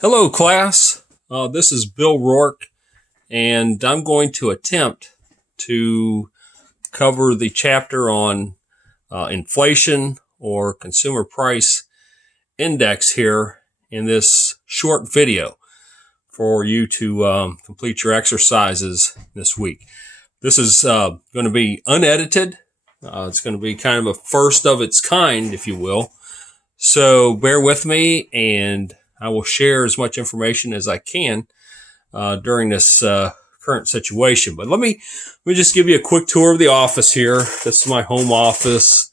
Hello, class. This is Bill Rourke, and I'm going to attempt to cover the chapter on inflation or consumer price index here in this short video for you to complete your exercises this week. This is going to be unedited. It's going to be kind of a first of its kind, if you will. So bear with me, and I will share as much information as I can during this current situation. But let me just give you a quick tour of the office here. This is my home office.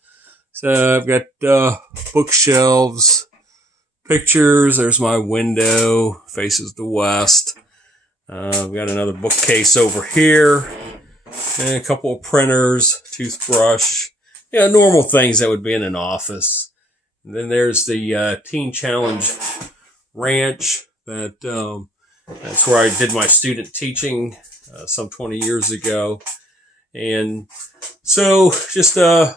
So I've got bookshelves, pictures. There's my window, faces the west. I've got another bookcase over here, and a couple of printers, toothbrush. Yeah, normal things that would be in an office. And then there's the Teen Challenge Ranch. That's where I did my student teaching some 20 years ago. And so just a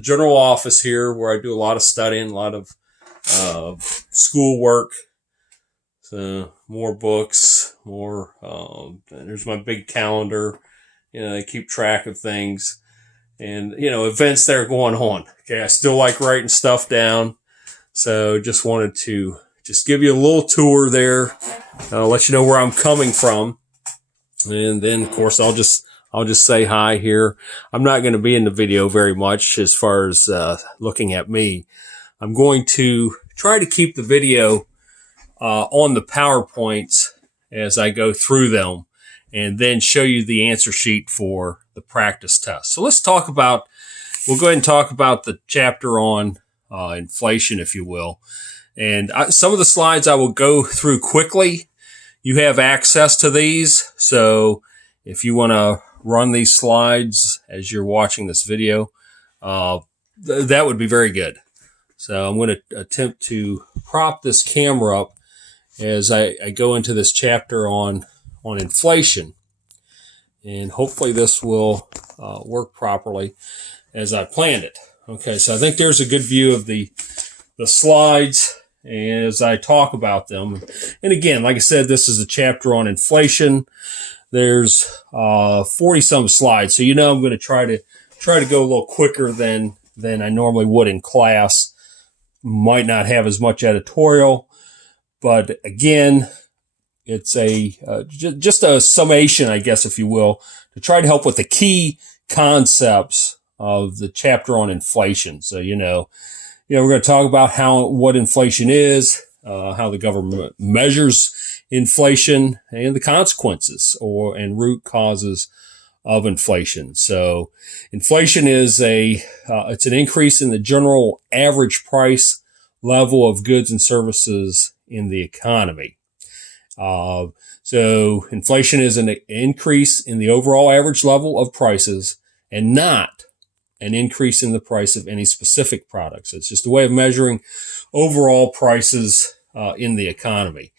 general office here where I do a lot of studying, a lot of school work. So more books, more there's my big calendar. I keep track of things and events that are going on. Okay, I still like writing stuff down. So just wanted to just give you a little tour there. I'll let you know where I'm coming from. And then, of course, I'll just say hi here. I'm not going to be in the video very much as far as looking at me. I'm going to try to keep the video on the PowerPoints as I go through them, and then show you the answer sheet for the practice test. So we'll go ahead and talk about the chapter on inflation, if you will. And some of the slides I will go through quickly. You have access to these. So if you want to run these slides as you're watching this video, that would be very good. So I'm going to attempt to prop this camera up as I go into this chapter on inflation. And hopefully this will work properly as I planned it. Okay, so I think there's a good view of the slides as I talk about them. And again, like I said, this is a chapter on inflation. There's 40 some slides. So I'm going to try to go a little quicker than I normally would in class. Might not have as much editorial, but again, it's just a summation, I guess, if you will, to try to help with the key concepts of the chapter on inflation. So, we're going to talk about what inflation is, how the government measures inflation, and the consequences and root causes of inflation. So inflation is it's an increase in the general average price level of goods and services in the economy. So inflation is an increase in the overall average level of prices and not an increase in the price of any specific products. It's just a way of measuring overall prices in the economy.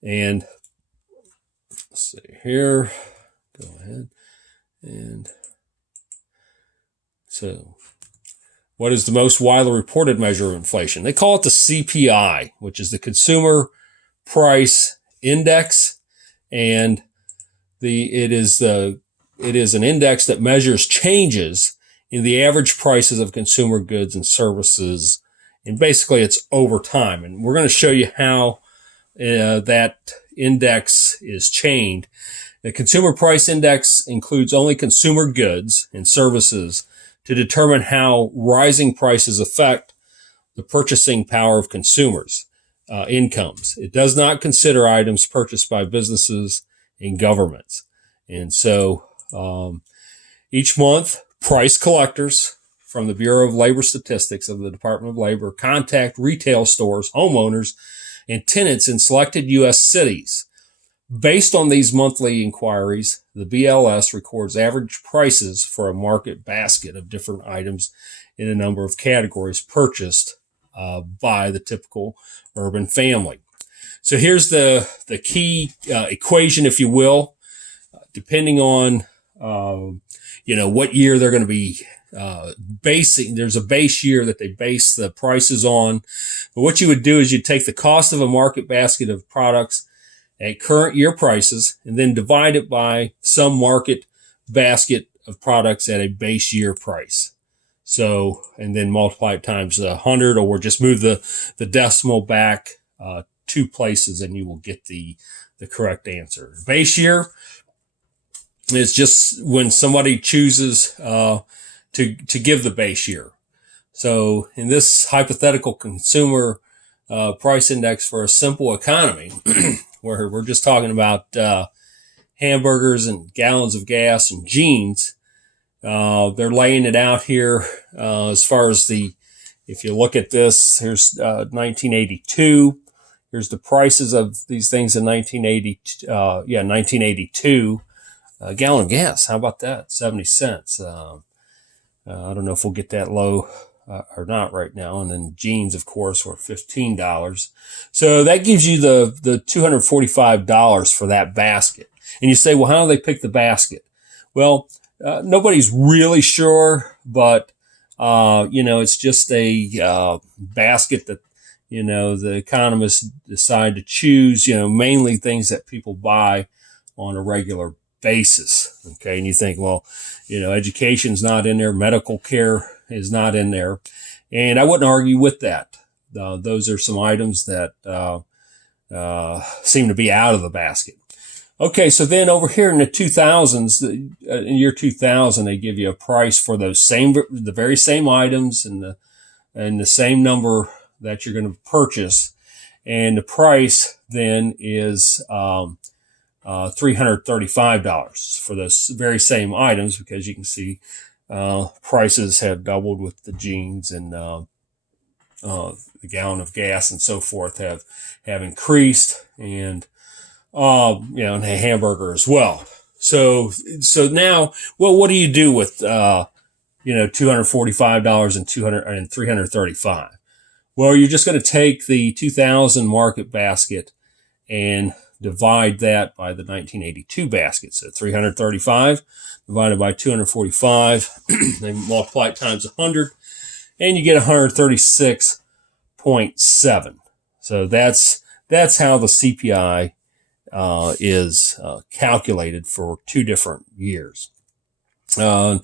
And let's see here. Go ahead. And so what is the most widely reported measure of inflation? They call it the CPI, which is the Consumer Price Index. And it is an index that measures changes in the average prices of consumer goods and services. And basically it's over time. And we're going to show you how that index is changed. The Consumer Price Index includes only consumer goods and services to determine how rising prices affect the purchasing power of consumers' incomes. It does not consider items purchased by businesses and governments. And so each month, price collectors from the Bureau of Labor Statistics of the Department of Labor contact retail stores, homeowners, and tenants in selected U.S. cities. Based on these monthly inquiries, the BLS records average prices for a market basket of different items in a number of categories purchased by the typical urban family. So here's the key equation, if you will. Depending on what year they're going to be there's a base year that they base the prices on. But what you would do is you'd take the cost of a market basket of products at current year prices and then divide it by some market basket of products at a base year price. So, and then multiply it times 100, or just move the decimal back 2 places and you will get the correct answer. Base year is just when somebody chooses to give the base year. So in this hypothetical consumer price index for a simple economy, where we're just talking about hamburgers and gallons of gas and jeans, they're laying it out here as far as if you look at this, here's 1982. Here's the prices of these things in 1982. A gallon of gas, how about that? 70 cents. I don't know if we'll get that low or not right now. And then jeans, of course, were $15. So that gives you the $245 for that basket. And you say, well, how do they pick the basket? Well, nobody's really sure, but, it's just a basket that, the economists decide to choose, mainly things that people buy on a regular basis. Okay. And you think, well, education's not in there. Medical care is not in there. And I wouldn't argue with that. Those are some items that seem to be out of the basket. Okay. So then over here in the 2000s, in year 2000, they give you a price for the very same items and the same number that you're going to purchase. And the price then is, $335 for those very same items, because you can see prices have doubled with the jeans, and the gallon of gas and so forth have increased, and and a hamburger as well. So now, well, what do you do with $245 and $335? Well, you're just going to take the 2000 market basket and divide that by the 1982 basket. So 335 divided by 245, then multiply it times 100, and you get 136.7. So that's how the CPI is calculated for 2 different years. And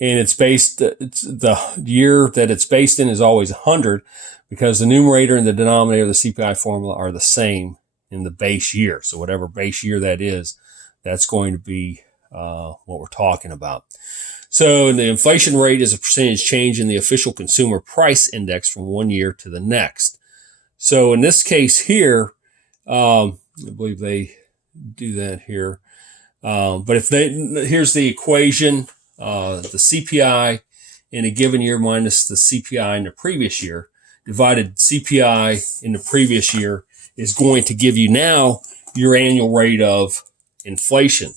the year that it's based in is always 100, because the numerator and the denominator of the CPI formula are the same in the base year. So whatever base year that is, that's going to be what we're talking about. So the inflation rate is a percentage change in the official consumer price index from one year to the next. So in this case here, I believe they do that here. But here's the equation, the CPI in a given year minus the CPI in the previous year, divided CPI in the previous year, is going to give you now your annual rate of inflation.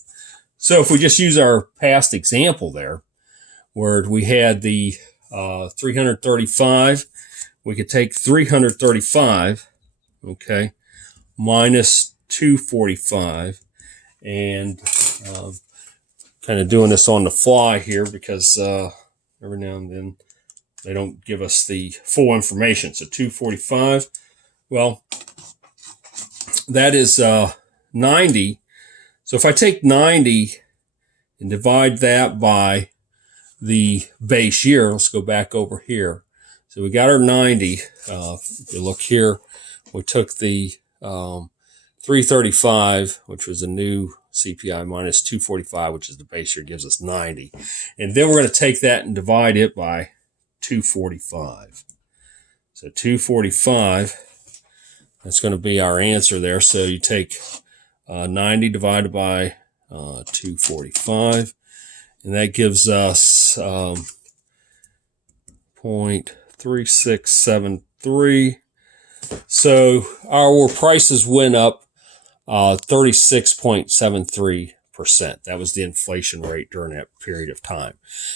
So if we just use our past example there, where we had the 335, we could take 335, okay, minus 245, and kind of doing this on the fly here, because every now and then they don't give us the full information. So 245, well, that is 90. So if I take 90 and divide that by the base year, let's go back over here. So we got our 90. If you look here, we took the 335, which was a new CPI, minus 245, which is the base year, gives us 90. And then we're going to take that and divide it by 245. So 245, that's going to be our answer there. So you take 90 divided by 245, and that gives us 0.3673. So our prices went up 36.73%. That was the inflation rate during that period of time.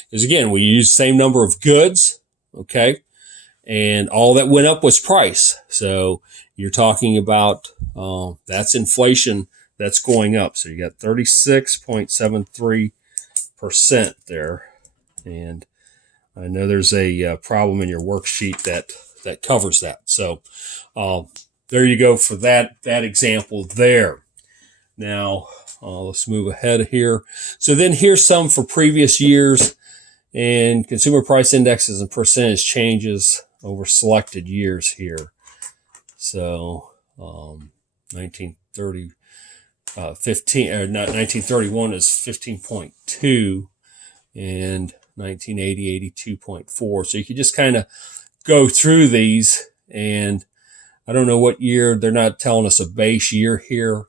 Because again, we used the same number of goods, okay? And all that went up was price. So you're talking about, that's inflation that's going up. So you got 36.73% there. And I know there's a problem in your worksheet that covers that. So there you go for that example there. Now let's move ahead here. So then here's some for previous years and consumer price indexes and percentage changes over selected years here. So 1930, 15 or not 1931 is 15.2, and 1980 82.4. So you can just kind of go through these, and I don't know what year. They're not telling us a base year here,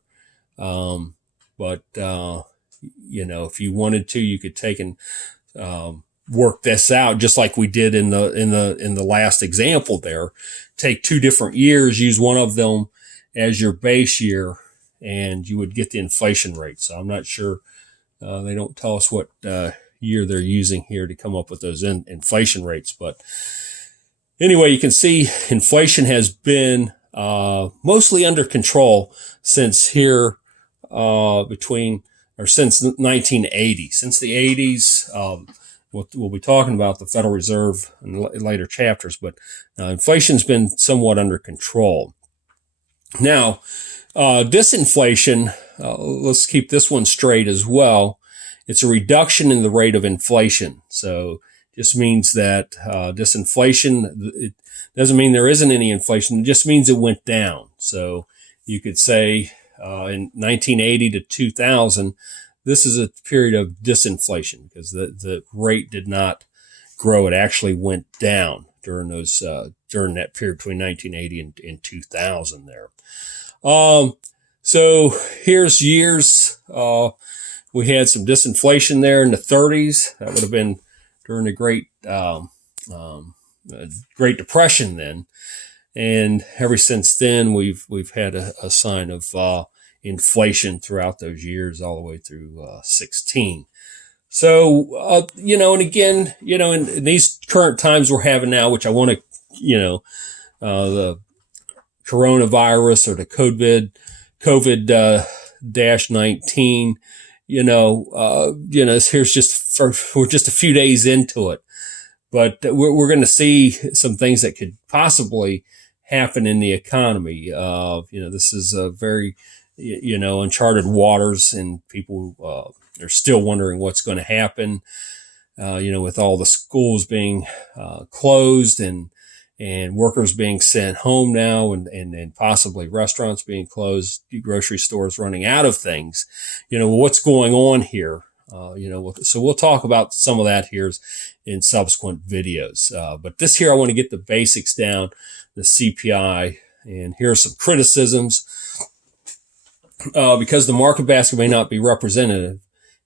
but if you wanted to, you could take and work this out just like we did in the last example there. Take two different years, use one of them as your base year, and you would get the inflation rate. So I'm not sure, they don't tell us what year they're using here to come up with those inflation rates. But anyway, you can see inflation has been mostly under control since here since 1980. Since the 80s, we'll be talking about the Federal Reserve in later chapters, but inflation's been somewhat under control. Now, disinflation, let's keep this one straight as well. It's a reduction in the rate of inflation. So just means that disinflation, it doesn't mean there isn't any inflation. It just means it went down. So you could say in 1980 to 2000, this is a period of disinflation because the rate did not grow. It actually went down during during that period between 1980 and 2000 there. So here's years. We had some disinflation there in the 30s. That would have been during the Great Depression then. And ever since then, we've had a sign of inflation throughout those years, all the way through 16. So, and again, in these current times we're having now, which I want to, the coronavirus or the COVID-19, here's we're just a few days into it, but we're going to see some things that could possibly happen in the economy. This is a very, uncharted waters, and people, they're still wondering what's going to happen, with all the schools being closed and workers being sent home now, and possibly restaurants being closed, grocery stores running out of things. What's going on here? So we'll talk about some of that here in subsequent videos. But this here, I want to get the basics down, the CPI, and here are some criticisms. Because the market basket may not be representative,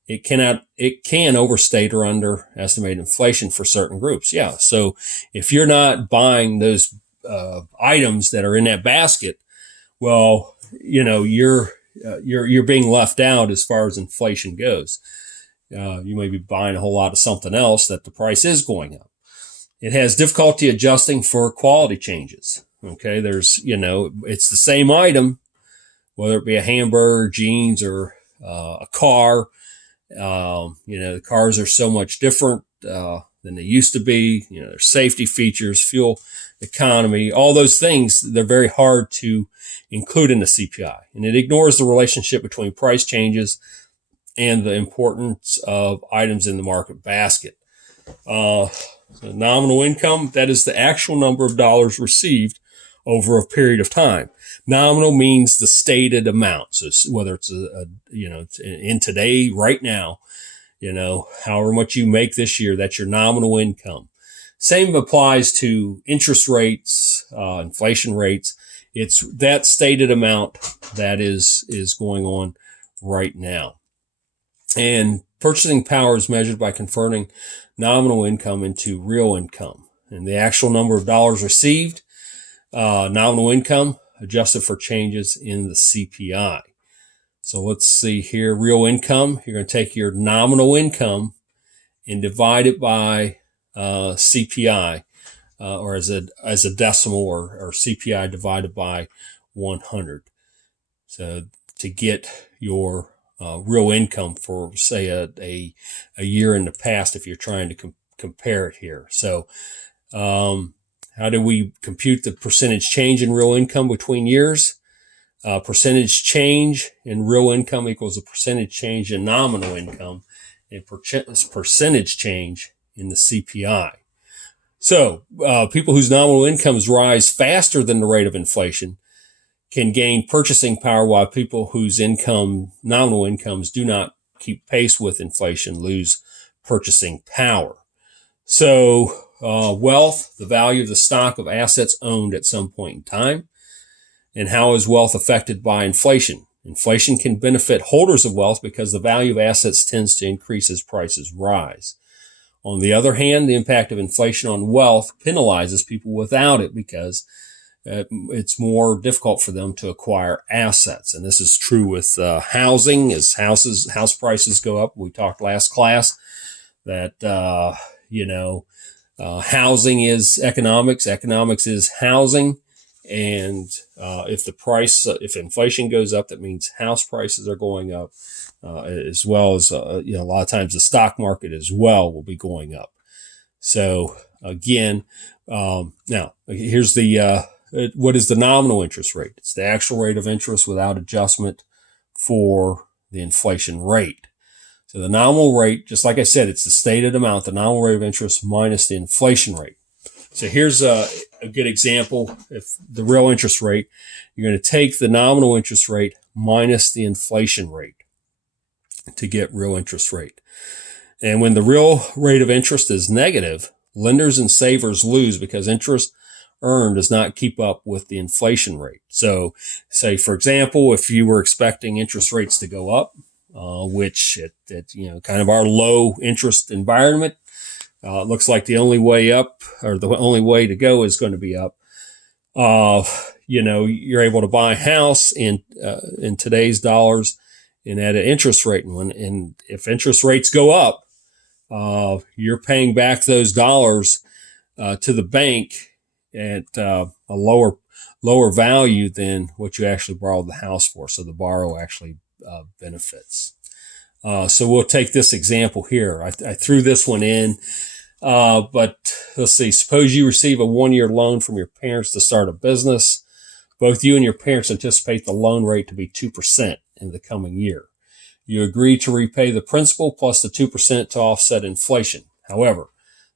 it can overstate or underestimate inflation for certain groups. Yeah. So if you're not buying those items that are in that basket, well, you're being left out as far as inflation goes. You may be buying a whole lot of something else that the price is going up. It has difficulty adjusting for quality changes. Okay. There's, it's the same item, whether it be a hamburger, jeans, or a car. The cars are so much different than they used to be. Their safety features, fuel economy, all those things, they're very hard to include in the CPI. And it ignores the relationship between price changes and the importance of items in the market basket. So nominal income, that is the actual number of dollars received over a period of time. Nominal means the stated amount. So whether it's in today, right now, however much you make this year, that's your nominal income. Same applies to interest rates, inflation rates. It's that stated amount that is going on right now. And purchasing power is measured by converting nominal income into real income. And the actual number of dollars received, nominal income, adjusted for changes in the CPI. So let's see here, real income. You're going to take your nominal income and divide it by CPI, or as a decimal, or CPI divided by 100. So to get your real income for, say, a year in the past, if you're trying to compare it here. So how do we compute the percentage change in real income between years? Percentage change in real income equals the percentage change in nominal income, and percentage change in the CPI. So people whose nominal incomes rise faster than the rate of inflation can gain purchasing power, while people whose nominal incomes do not keep pace with inflation lose purchasing power. So wealth, the value of the stock of assets owned at some point in time. And how is wealth affected by inflation? Inflation can benefit holders of wealth because the value of assets tends to increase as prices rise. On the other hand, the impact of inflation on wealth penalizes people without it because it's more difficult for them to acquire assets. And this is true with housing. As house prices go up, we talked last class that, housing is economics. Economics is housing. And if inflation goes up, that means house prices are going up, as well as, a lot of times the stock market as well will be going up. So again, now here's what is the nominal interest rate? It's the actual rate of interest without adjustment for the inflation rate. So the nominal rate, just like I said, it's the stated amount, the nominal rate of interest minus the inflation rate. So here's a good example. If the real interest rate, you're going to take the nominal interest rate minus the inflation rate to get real interest rate. And when the real rate of interest is negative, lenders and savers lose because interest earned does not keep up with the inflation rate. So say, for example, if you were expecting interest rates to go up, which at kind of our low interest environment, it looks like the only way up, or the only way to go, is going to be up. You're able to buy a house in today's dollars and at an interest rate. And if interest rates go up, you're paying back those dollars to the bank at a lower value than what you actually borrowed the house for. So the borrower actually benefits. So we'll take this example here. I threw this one in. But let's see, suppose you receive a 1-year loan from your parents to start a business. Both you and your parents anticipate the loan rate to be 2% in the coming year. You agree to repay the principal plus the 2% to offset inflation. However,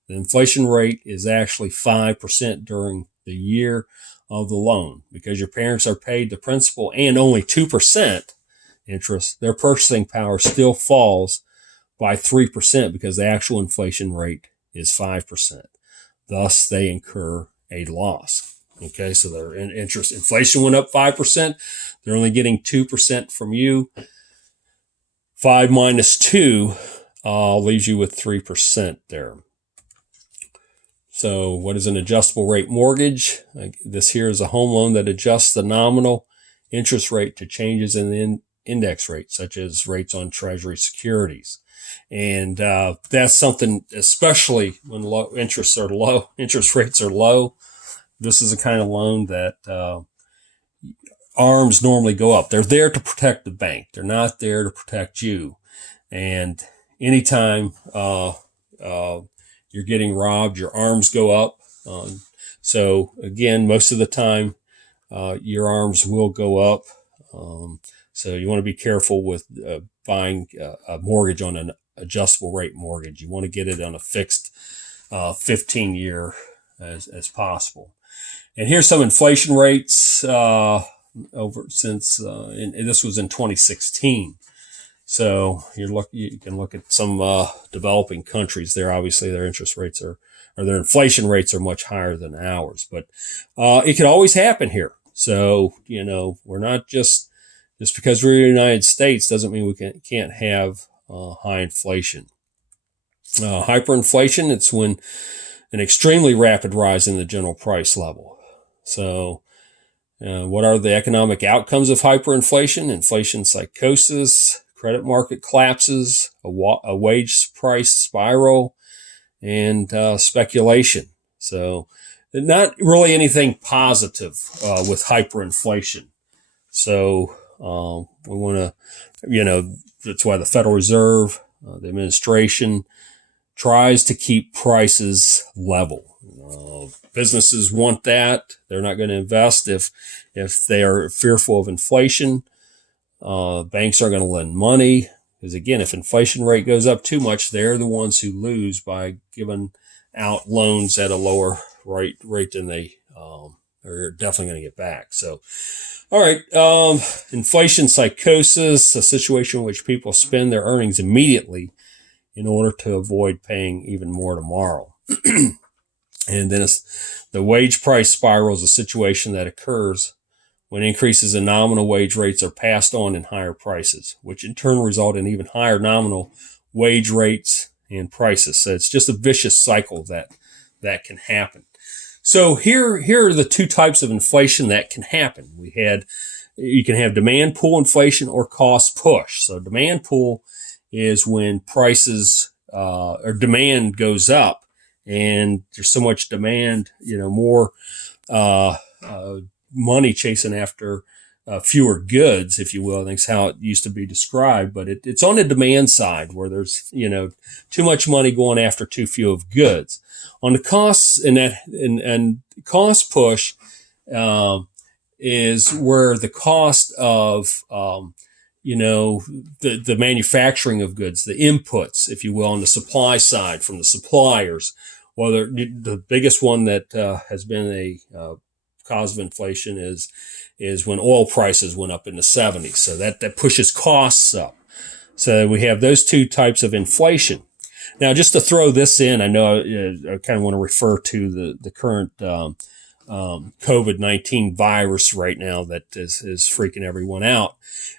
the inflation rate is actually 5% during the year of the loan. Because your parents are paid the principal and only 2% interest, their purchasing power still falls by 3% because the actual inflation rate is 5%. Thus, they incur a loss. Okay, so their inflation went up 5%. They're only getting 2% from you. 5 minus 2 leaves you with 3% there. So what is an adjustable rate mortgage? This here is a home loan that adjusts the nominal interest rate to changes in the index rate, such as rates on Treasury securities. And that's something, especially when interest rates are low. This is a kind of loan that arms normally go up. They're there to protect the bank. They're not there to protect you. And anytime you're getting robbed, your arms go up. So again, most of the time, your arms will go up. So you want to be careful with buying a mortgage on an adjustable rate mortgage. You want to get it on a fixed 15-year as possible. And here's some inflation rates this was in 2016. So you can look at some developing countries there. Obviously, their interest rates or their inflation rates are much higher than ours, but it could always happen here. So we're not just because we're in the United States doesn't mean we can't have high inflation. Hyperinflation, it's when an extremely rapid rise in the general price level. So what are the economic outcomes of hyperinflation? Inflation psychosis, credit market collapses, a wage price spiral, and speculation. So not really anything positive with hyperinflation. So we want to, that's why the Federal Reserve, the administration, tries to keep prices level. Businesses want that. They're not going to invest if they are fearful of inflation. Banks are going to lend money because, again, if inflation rate goes up too much, they're the ones who lose by giving out loans at a lower rate than they are definitely going to get back. So, all right, inflation psychosis, a situation in which people spend their earnings immediately in order to avoid paying even more tomorrow. And then the wage price spiral is a situation that occurs when increases in nominal wage rates are passed on in higher prices, which in turn result in even higher nominal wage rates and prices. So it's just a vicious cycle that can happen. So here are the two types of inflation that can happen. You can have demand pull inflation or cost push. So demand pull is when prices or demand goes up and there's so much demand, more money chasing after fewer goods, if you will. I think is how it used to be described. But it's on the demand side where there's, too much money going after too few of goods. On the costs and cost push is where the cost of the manufacturing of goods, the inputs, if you will, on the supply side from the suppliers. Well, the biggest one that has been a cause of inflation is when oil prices went up in the 70s. So that pushes costs up. So we have those two types of inflation. Now, just to throw this in, I know I kind of want to refer to the current COVID-19 virus right now that is freaking everyone out.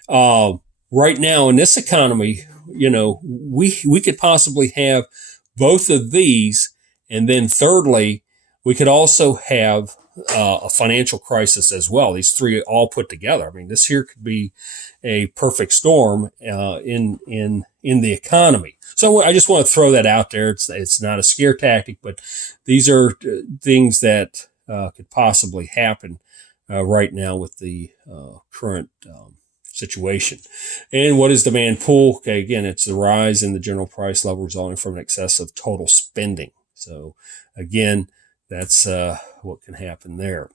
Right now in this economy, we could possibly have both of these. And then thirdly, we could also have a financial crisis as well. These three all put together. I mean, this here could be a perfect storm in the economy. So I just want to throw that out there. It's not a scare tactic, but these are things that could possibly happen right now with the current situation. And what is demand pull? Okay, again, it's the rise in the general price level resulting from an excess of total spending. So again, that's what can happen there.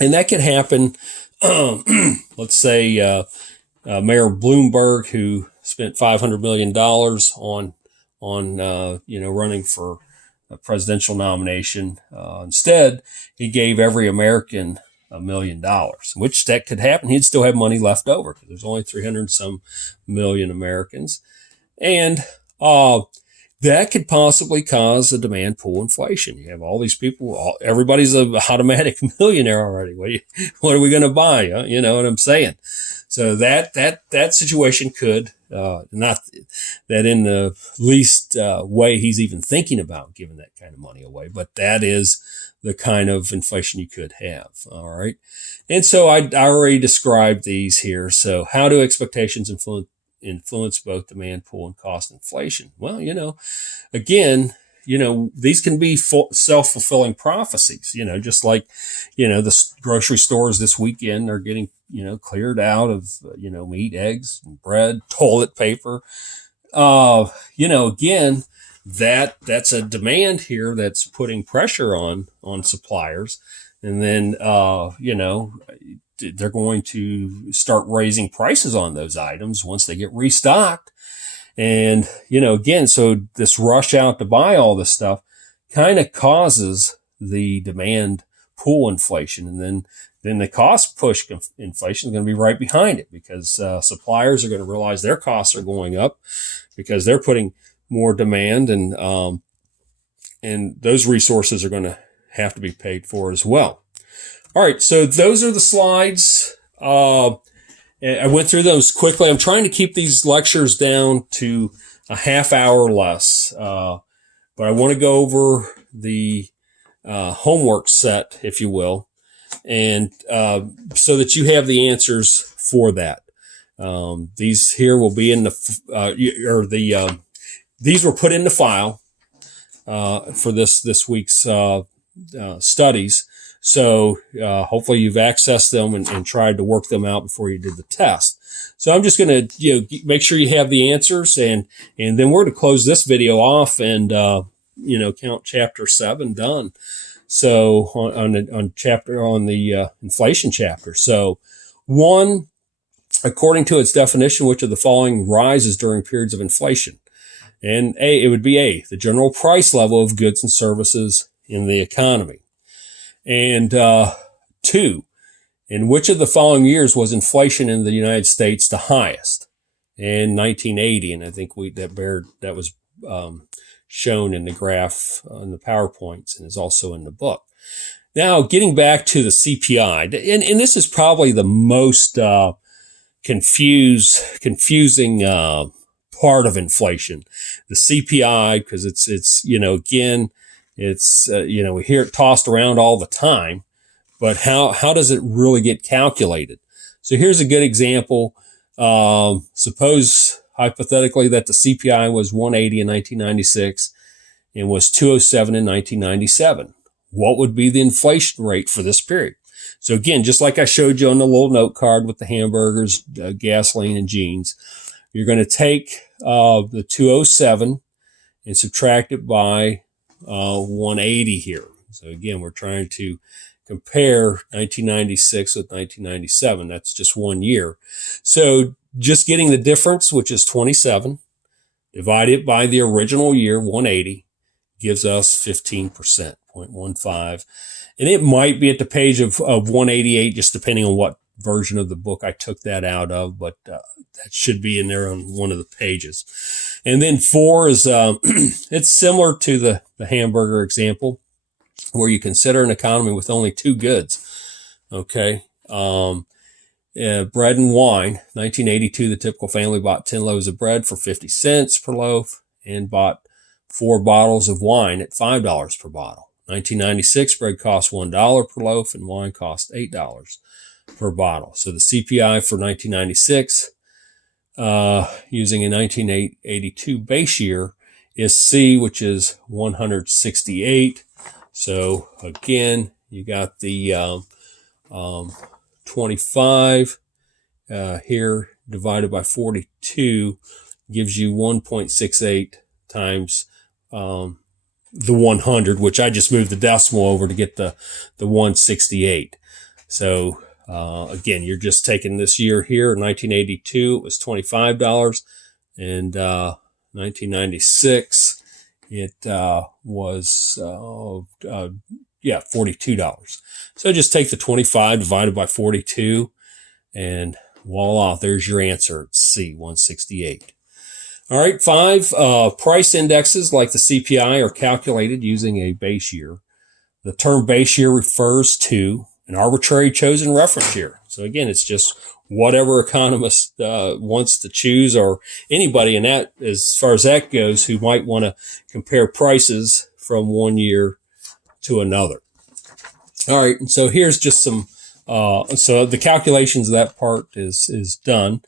And that could happen, let's say Mayor Bloomberg, who spent $500 million on running for a presidential nomination. Instead, he gave every American $1 million, which that could happen. He'd still have money left over because there's only 300 some million Americans. And that could possibly cause a demand pull inflation. You have all these people, everybody's an automatic millionaire already. What are we going to buy? You know what I'm saying? So that situation could, not that in the least way he's even thinking about giving that kind of money away, but that is the kind of inflation you could have. All right. And so I already described these here. So how do expectations influence both demand pull and cost inflation? Well, again, these can be self-fulfilling prophecies, just like, the grocery stores this weekend are getting, cleared out of, meat, eggs, and bread, toilet paper. Again, that's a demand here that's putting pressure on suppliers. And then, they're going to start raising prices on those items once they get restocked. And, again, so this rush out to buy all this stuff kind of causes the demand pull inflation. And then the cost push inflation is going to be right behind it because suppliers are going to realize their costs are going up because they're putting more demand and those resources are going to have to be paid for as well. All right, so those are the slides. I went through those quickly. I'm trying to keep these lectures down to a half hour or less, but I want to go over the homework set, if you will, and so that you have the answers for that. These here will be in these were put in the file for this week's studies. So hopefully you've accessed them and tried to work them out before you did the test. So I'm just going to make sure you have the answers, and then we're going to close this video off and count chapter 7 done. So on the inflation chapter. So 1, according to its definition, which of the following rises during periods of inflation? And it would be A, the general price level of goods and services in the economy. And 2, in which of the following years was inflation in the United States the highest? In 1980, and I think that was shown in the graph in the PowerPoints and is also in the book. Now, getting back to the CPI, and this is probably the most confusing part of inflation, the CPI, because it's we hear it tossed around all the time, but how does it really get calculated? So here's a good example. Suppose hypothetically that the CPI was 180 in 1996 and was 207 in 1997. What would be the inflation rate for this period? So again, just like I showed you on the little note card with the hamburgers, gasoline, and jeans, you're going to take the 207 and subtract it by 180 here. So again, we're trying to compare 1996 with 1997. That's just 1 year. So just getting the difference, which is 27, divided by the original year, 180, gives us 15%, 0.15. And it might be at the page of 188, just depending on what version of the book I took that out of, but that should be in there on one of the pages. And then 4 is, it's similar to the hamburger example, where you consider an economy with only 2 goods. Okay. Bread and wine. 1982, the typical family bought 10 loaves of bread for 50 cents per loaf and bought 4 bottles of wine at $5 per bottle. 1996, bread cost $1 per loaf and wine cost $8 per bottle. So the CPI for 1996, using a 1982 base year, is C, which is 168. So again, you got the 25 here divided by 42 gives you 1.68 times the 100, which I just moved the decimal over to get the 168. So again, you're just taking this year here, 1982, it was $25, and 1996, it was $42. So just take the 25 divided by 42, and voila, there's your answer. It's C, 168. All right, 5, price indexes like the CPI are calculated using a base year. The term base year refers to an arbitrary chosen reference year. So again, it's just whatever economist wants to choose, or anybody in that, as far as that goes, who might want to compare prices from one year to another. All right, and so here's just some, so the calculations of that part is done.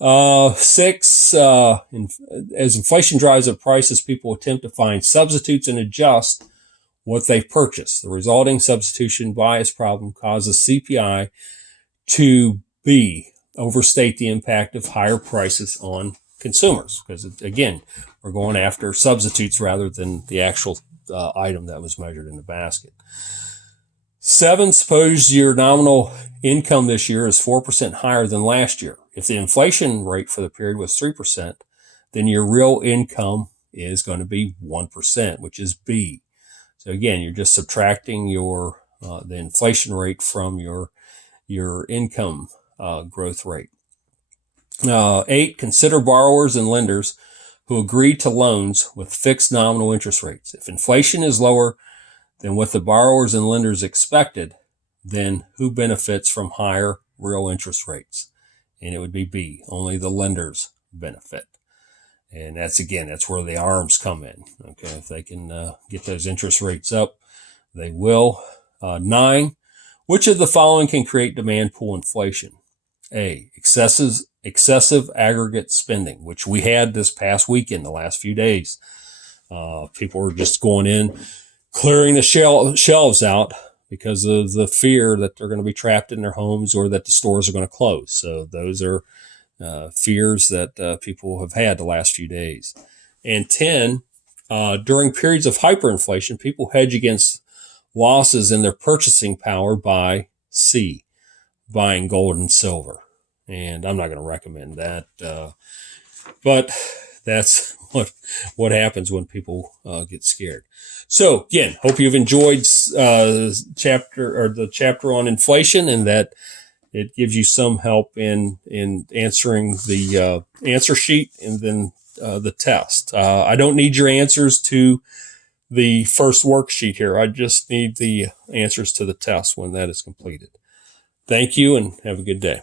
6, as inflation drives up prices, people attempt to find substitutes and adjust what they purchase. The resulting substitution bias problem causes CPI to overstate the impact of higher prices on consumers, because again, we're going after substitutes rather than the actual item that was measured in the basket. 7, suppose your nominal income this year is 4% higher than last year. If the inflation rate for the period was 3%, then your real income is going to be 1%, which is B. So again, you're just subtracting your the inflation rate from your income growth rate. 8, consider borrowers and lenders who agree to loans with fixed nominal interest rates. If inflation is lower than what the borrowers and lenders expected, then who benefits from higher real interest rates? And it would be B, only the lenders benefit. And that's where the arms come in. Okay, if they can get those interest rates up, they will. 9, which of the following can create demand pull inflation? A, excessive aggregate spending, which we had this past weekend, the last few days. People were just going in, clearing the shelves out because of the fear that they're going to be trapped in their homes or that the stores are going to close. So those are fears that people have had the last few days. And 10, during periods of hyperinflation, people hedge against losses in their purchasing power by C, buying gold and silver. And I'm not going to recommend that, but that's what happens when people get scared. So again, hope you've enjoyed the chapter on inflation, and that it gives you some help in answering the answer sheet and then the test. I don't need your answers to the first worksheet here. I just need the answers to the test when that is completed. Thank you and have a good day.